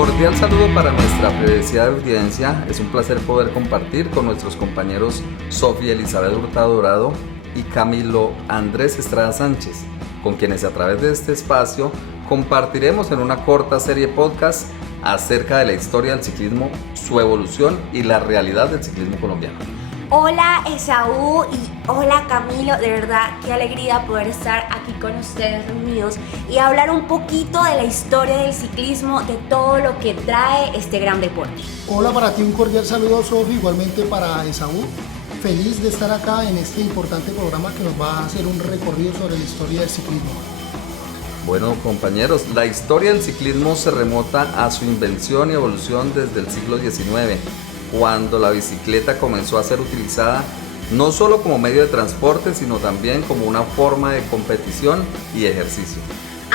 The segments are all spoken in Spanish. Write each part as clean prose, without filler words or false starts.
Cordial saludo para nuestra apreciada audiencia. Es un placer poder compartir con nuestros compañeros Sofía Elizabeth Hurtado Dorado y Camilo Andrés Estrada Sánchez, con quienes a través de este espacio compartiremos en una corta serie podcast acerca de la historia del ciclismo, su evolución y la realidad del ciclismo colombiano. Hola Esaú y hola Camilo, de verdad qué alegría poder estar aquí con ustedes reunidos y hablar un poquito de la historia del ciclismo, de todo lo que trae este gran deporte. Hola, para ti un cordial saludo, Sofi, igualmente para Esaú. Feliz de estar acá en este importante programa que nos va a hacer un recorrido sobre la historia del ciclismo. Bueno, compañeros, la historia del ciclismo se remota a su invención y evolución desde el siglo XIX, cuando la bicicleta comenzó a ser utilizada no solo como medio de transporte, sino también como una forma de competición y ejercicio.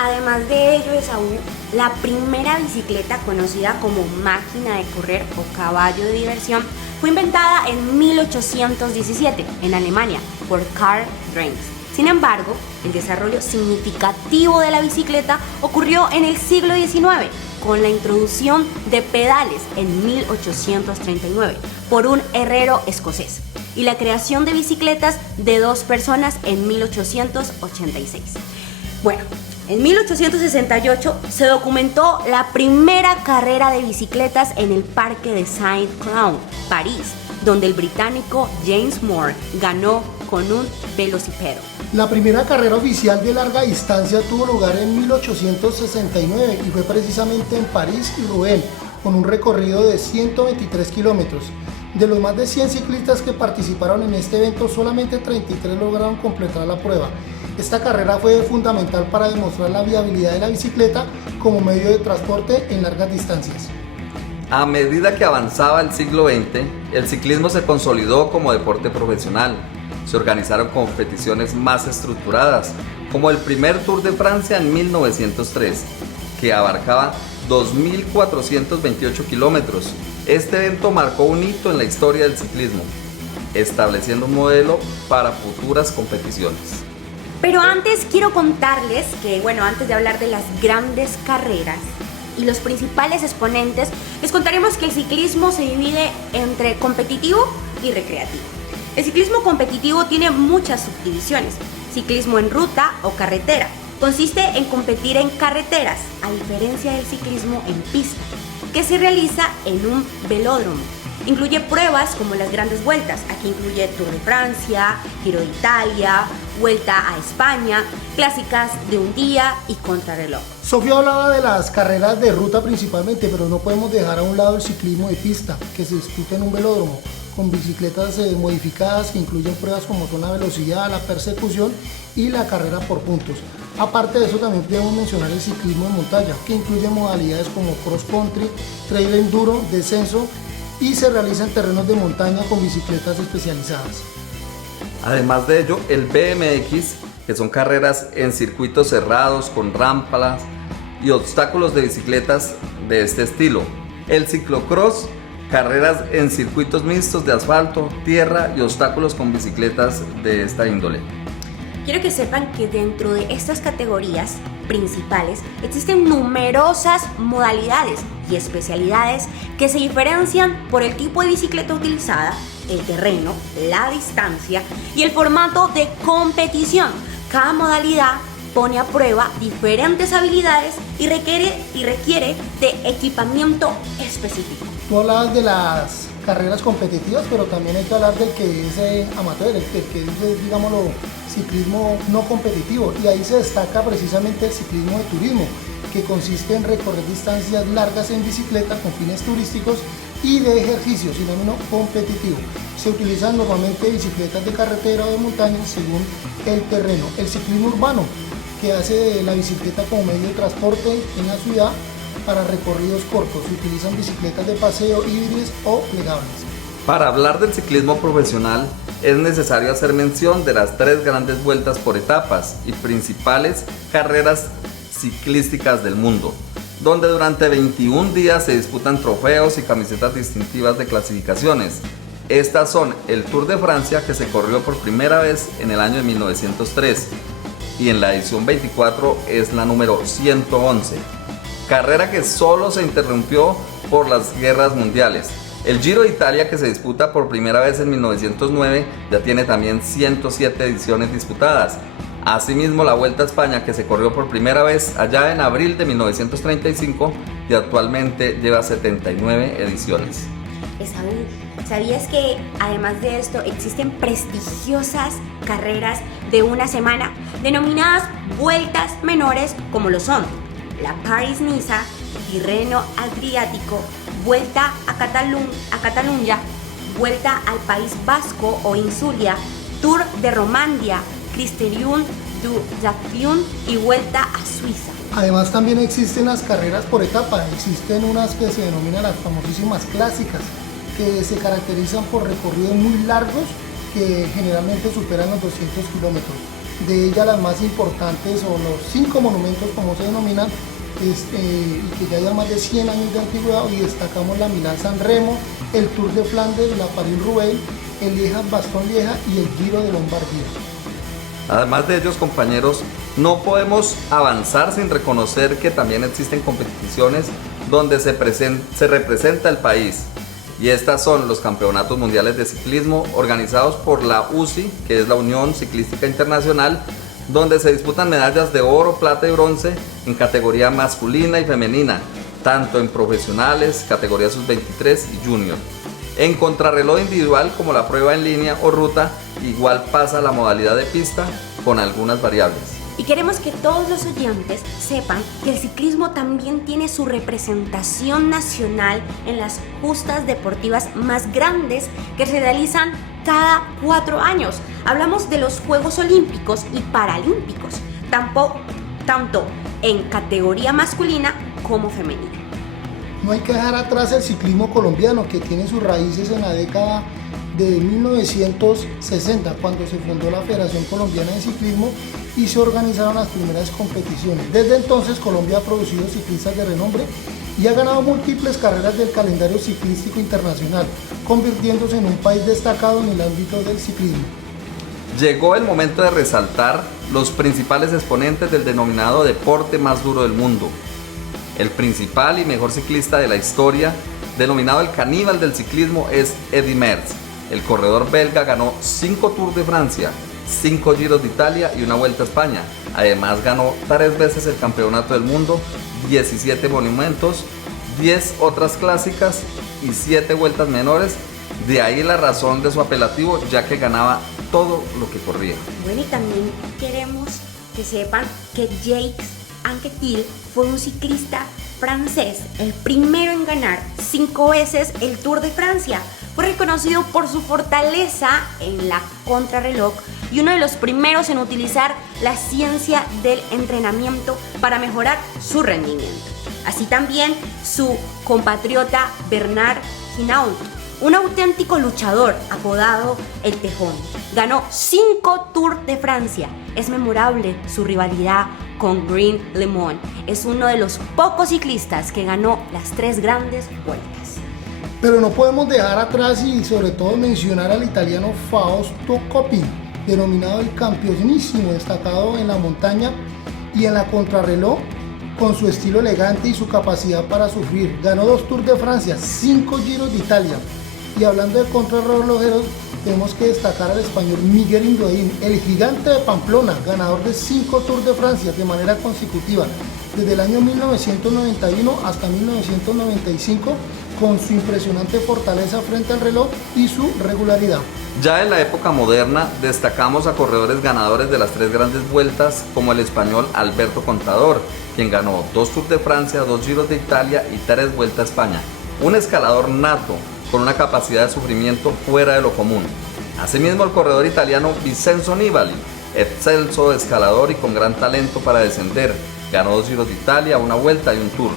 Además de ello, Esaú, la primera bicicleta conocida como máquina de correr o caballo de diversión fue inventada en 1817 en Alemania por Karl Renz. Sin embargo, el desarrollo significativo de la bicicleta ocurrió en el siglo XIX con la introducción de pedales en 1839 por un herrero escocés y la creación de bicicletas de dos personas en 1886. Bueno, en 1868 se documentó la primera carrera de bicicletas en el Parque de Saint-Cloud, París, donde el británico James Moore ganó con un velocipede. La primera carrera oficial de larga distancia tuvo lugar en 1869 y fue precisamente en París y Rouen, con un recorrido de 123 kilómetros. De los más de 100 ciclistas que participaron en este evento, solamente 33 lograron completar la prueba. Esta carrera fue fundamental para demostrar la viabilidad de la bicicleta como medio de transporte en largas distancias. A medida que avanzaba el siglo XX, el ciclismo se consolidó como deporte profesional. Se organizaron competiciones más estructuradas, como el primer Tour de Francia en 1903, que abarcaba 2.428 kilómetros. Este evento marcó un hito en la historia del ciclismo, estableciendo un modelo para futuras competiciones. Pero antes quiero contarles que, antes de hablar de las grandes carreras y los principales exponentes, les contaremos que el ciclismo se divide entre competitivo y recreativo. El ciclismo competitivo tiene muchas subdivisiones. Ciclismo en ruta o carretera. Consiste en competir en carreteras, a diferencia del ciclismo en pista, que se realiza en un velódromo. Incluye pruebas como las grandes vueltas. Aquí incluye Tour de Francia, Giro de Italia, Vuelta a España, clásicas de un día y contrarreloj. Sofía hablaba de las carreras de ruta principalmente, pero no podemos dejar a un lado el ciclismo de pista, que se disputa en un velódromo, con bicicletas modificadas que incluyen pruebas como son la velocidad, la persecución y la carrera por puntos. Aparte de eso, también podemos mencionar el ciclismo en montaña, que incluye modalidades como cross country, trail enduro, descenso, y se realiza en terrenos de montaña con bicicletas especializadas. Además de ello, el BMX, que son carreras en circuitos cerrados con rampas y obstáculos de bicicletas de este estilo. El ciclocross, carreras en circuitos mixtos de asfalto, tierra y obstáculos con bicicletas de esta índole. Quiero que sepan que dentro de estas categorías principales existen numerosas modalidades y especialidades que se diferencian por el tipo de bicicleta utilizada, el terreno, la distancia y el formato de competición. Cada modalidad pone a prueba diferentes habilidades y requiere de equipamiento específico. Tú hablabas de las carreras competitivas, pero también hay que hablar del que es amateur, el que es, digámoslo, ciclismo no competitivo, y ahí se destaca precisamente el ciclismo de turismo, que consiste en recorrer distancias largas en bicicleta con fines turísticos y de ejercicio, sinónimo competitivo. Se utilizan normalmente bicicletas de carretera o de montaña según el terreno. El ciclismo urbano, que hace de la bicicleta como medio de transporte en la ciudad para recorridos cortos. Se utilizan bicicletas de paseo híbridas o plegables. Para hablar del ciclismo profesional, es necesario hacer mención de las 3 grandes vueltas por etapas y principales carreras ciclísticas del mundo, donde durante 21 días se disputan trofeos y camisetas distintivas de clasificaciones. Estas son el Tour de Francia, que se corrió por primera vez en el año de 1903, y en la edición 24 es la número 111. carrera que solo se interrumpió por las guerras mundiales. El Giro de Italia, que se disputa por primera vez en 1909, ya tiene también 107 ediciones disputadas. Asimismo, la Vuelta a España, que se corrió por primera vez allá en abril de 1935 y actualmente lleva 79 ediciones. Esaú, ¿sabías que además de esto existen prestigiosas carreras de una semana denominadas vueltas menores, como lo son la París-Niza, Tirreno Adriático, Vuelta a Cataluña, Vuelta al País Vasco o Insulia, Tour de Romandía, Critérium du Dauphiné y Vuelta a Suiza? Además también existen las carreras por etapa, existen unas que se denominan las famosísimas clásicas, que se caracterizan por recorridos muy largos que generalmente superan los 200 kilómetros. De ellas las más importantes o los 5 monumentos como se denominan, y que ya llevan más de 100 años de antigüedad, y destacamos la Milán-San Remo, el Tour de Flandes, la París-Roubaix, el Lieja-Bastogne-Lieja y el Giro de Lombardía. Además de ellos, compañeros, no podemos avanzar sin reconocer que también existen competiciones donde se representa el país. Y estas son los campeonatos mundiales de ciclismo organizados por la UCI, que es la Unión Ciclística Internacional, donde se disputan medallas de oro, plata y bronce en categoría masculina y femenina, tanto en profesionales, categoría sub-23 y junior. En contrarreloj individual, como la prueba en línea o ruta, igual pasa la modalidad de pista con algunas variables. Y queremos que todos los oyentes sepan que el ciclismo también tiene su representación nacional en las justas deportivas más grandes que se realizan cada 4 años. Hablamos de los Juegos Olímpicos y Paralímpicos, tanto en categoría masculina como femenina. No hay que dejar atrás el ciclismo colombiano, que tiene sus raíces en la década de 1960, cuando se fundó la Federación Colombiana de Ciclismo y se organizaron las primeras competiciones. Desde entonces Colombia ha producido ciclistas de renombre y ha ganado múltiples carreras del calendario ciclístico internacional, convirtiéndose en un país destacado en el ámbito del ciclismo. Llegó el momento de resaltar los principales exponentes del denominado deporte más duro del mundo. El principal y mejor ciclista de la historia, denominado el caníbal del ciclismo, es Eddy Merckx. El corredor belga ganó 5 Tours de Francia, 5 Giros de Italia y una Vuelta a España. Además ganó 3 veces el Campeonato del Mundo, 17 monumentos, 10 otras clásicas y 7 vueltas menores. De ahí la razón de su apelativo, ya que ganaba todo lo que corría. Bueno, y también queremos que sepan que Jacques Anquetil fue un ciclista francés, el primero en ganar 5 veces el Tour de Francia. Fue reconocido por su fortaleza en la contrarreloj y uno de los primeros en utilizar la ciencia del entrenamiento para mejorar su rendimiento. Así también su compatriota Bernard Hinault, un auténtico luchador apodado El Tejón. Ganó 5 Tours de Francia. Es memorable su rivalidad con Green LeMond. Es uno de los pocos ciclistas que ganó las 3 grandes vueltas. Pero no podemos dejar atrás y sobre todo mencionar al italiano Fausto Coppi, denominado el campeonísimo, destacado en la montaña y en la contrarreloj con su estilo elegante y su capacidad para sufrir. Ganó 2 Tours de Francia, 5 Giros de Italia. Y hablando de contrarrelojeros, tenemos que destacar al español Miguel Indurain, el gigante de Pamplona, ganador de 5 Tours de Francia de manera consecutiva, desde el año 1991 hasta 1995, con su impresionante fortaleza frente al reloj y su regularidad. Ya en la época moderna destacamos a corredores ganadores de las 3 grandes vueltas, como el español Alberto Contador, quien ganó 2 Tours de Francia, 2 Giros de Italia y 3 Vueltas a España. Un escalador nato, con una capacidad de sufrimiento fuera de lo común. Asimismo, el corredor italiano Vincenzo Nibali, excelso escalador y con gran talento para descender, ganó 2 Giros de Italia, una Vuelta y un Tour.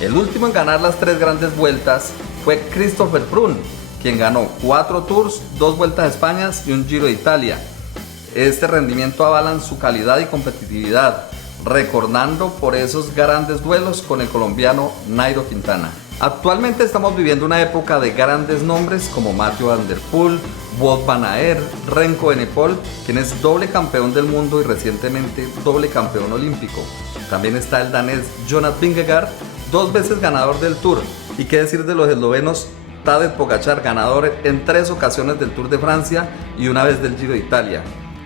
El último en ganar las 3 grandes vueltas fue Christopher Froome, quien ganó 4 Tours, 2 Vueltas a España y un Giro de Italia. Este rendimiento avalan su calidad y competitividad, recordando por esos grandes duelos con el colombiano Nairo Quintana. Actualmente estamos viviendo una época de grandes nombres como Mathieu van der Poel, Wout van Aert, Remco Evenepoel, quien es doble campeón del mundo y recientemente doble campeón olímpico. También está el danés Jonas Vingegaard, 2 veces ganador del Tour. Y qué decir de los eslovenos Tadej Pogačar, ganador en 3 ocasiones del Tour de Francia y una vez del Giro de Italia,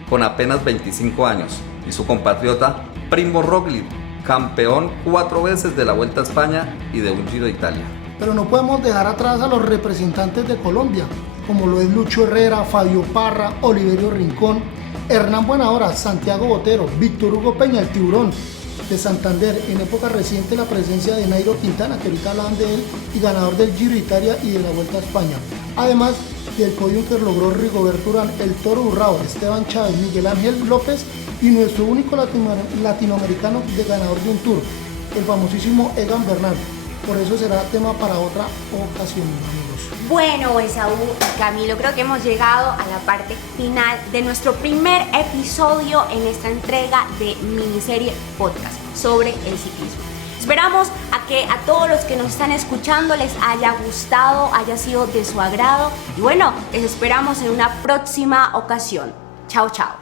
con apenas 25 años. Y su compatriota Primo Roglic, campeón 4 veces de la Vuelta a España y de un Giro de Italia. Pero no podemos dejar atrás a los representantes de Colombia, como lo es Lucho Herrera, Fabio Parra, Oliverio Rincón, Hernán Buenahora, Santiago Botero, Víctor Hugo Peña, el Tiburón de Santander. En época reciente la presencia de Nairo Quintana, que ahorita hablaban de él, y ganador del Giro de Italia y de la Vuelta a España. Además del podium que logró Rigoberto Urán, el Toro Urrao, Esteban Chávez, Miguel Ángel López y nuestro único latinoamericano de ganador de un Tour, el famosísimo Egan Bernal. Por eso será tema para otra ocasión, amigos. Bueno, Esaú y Camilo, creo que hemos llegado a la parte final de nuestro primer episodio en esta entrega de miniserie podcast sobre el ciclismo. Esperamos a que a todos los que nos están escuchando les haya gustado, haya sido de su agrado y bueno, les esperamos en una próxima ocasión. Chao, chao.